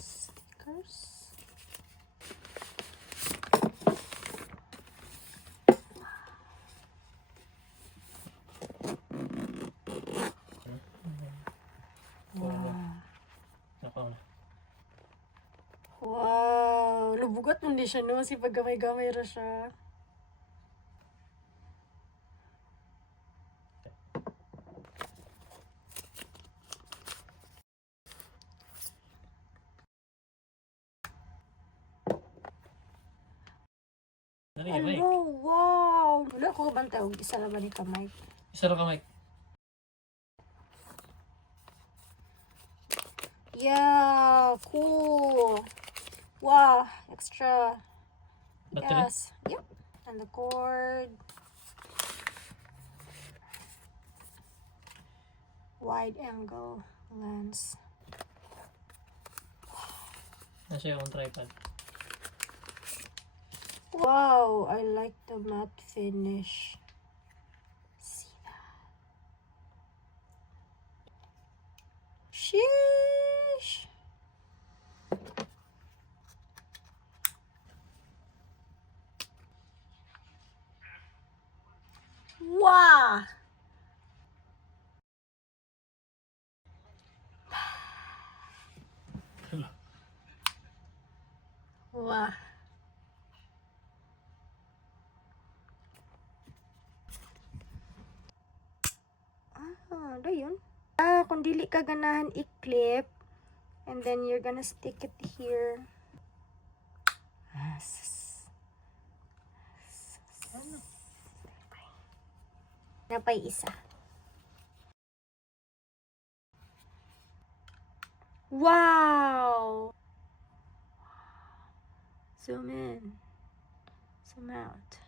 Stickers. Wow, lubugat mo di siya no, si paggamay-gamay ra siya. Hello, wow! Wala ko bantay, isa ra ba ni kamay? Isa ra kamay. Yeah, cool. Wow, extra. Battery? Yes. Yep. And the cord. Wide angle lens. Nasa yung tripod. Wow, I like the matte finish. See that? Sheesh. Wow. Wow. Ano yun? Kung dili ka ganahan i-clip, and then you're gonna stick it here. Napay isa. Wow! Zoom in. Zoom out.